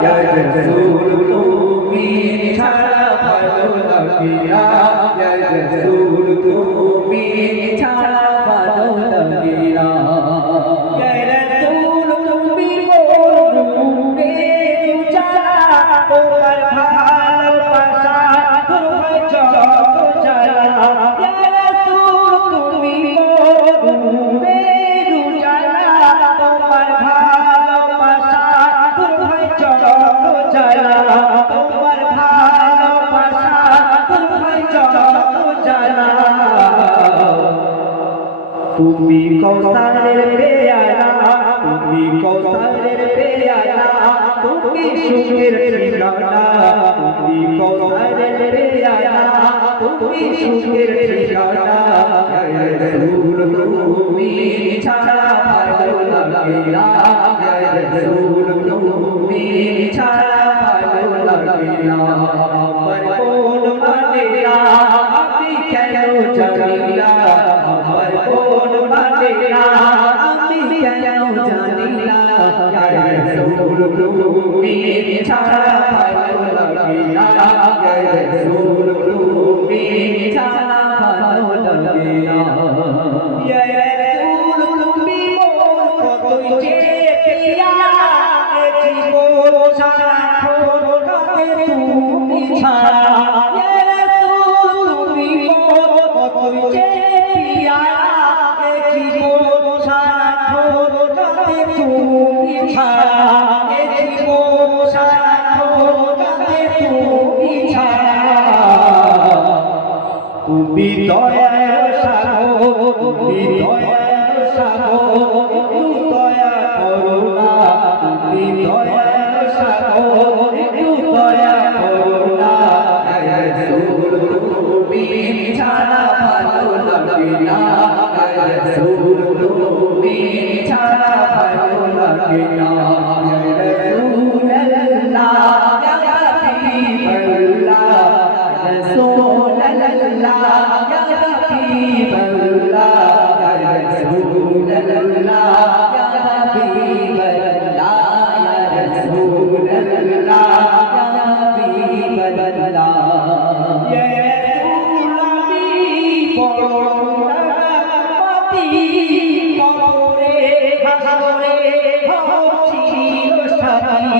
Ya Rasul তুমি ছাড়া ভালো লাগে না Ya Rasul তুমি ছাড়া ভালো লাগে না Ya Rasul তুমি মোর রূপে উজালা তোমার ভালোবাসা তোমার যত জ্বালা Ya Rasul তুমি মোর রূপে উজালা তোমার ভালোবাসা তোমার যত জ্বালা তোমার ভালোবাসা তোমার যত জ্বালা তুমি কৌসারের পেয়ালা তুমি কৌসারের পেয়ালা তুমি সুখের ঠিকানা তুমি কৌসারের পেয়ালা তুমি সুখের ঠিকানা Ya Rasul তুমি ছাড়া ভালো লাগে না Ya Rasul তুমি ছাড়া ভালো লাগে না আমার কোন মানে না আমি কেন জানি না আমার কোন মানে না আমি কেন জানি না Ya Rasul তুমি ছাড়া ভালো লাগে না Ya Rasul তুমি ছাড়া ভালো লাগে না Ya Rasul তুমি মোর কতই যে পিয়া জীবন সারাক্ষণ কাঁদে তুমি ছাড়া Ya Rasul তুমি মোর কতই যে পিয়া জীবন সারাক্ষণ কাঁদে তুমি ছাড়া জীবন সারাক্ষণ কাঁদে তুমি ছাড়া তুমি দয়ার সাগর তুমি দয়ার সাগর একটু দয়া করো না তুমি দয়ার সাগর একটু দয়া করো না Ya Rasul তুমি ছাড়া ভালো লাগে না Ya Rasul তুমি ছাড়া ভালো লাগে না Ya Rasulullah Ya Habibullah Ya Rasulullah Ya Habibullah Ya Rasulullah Ya Habibullah Ya Rasulullah Ya Habibullah Ya Rasul আমি বড় গুনাহগার কবরে হাসরে হও চিরস্থায়ী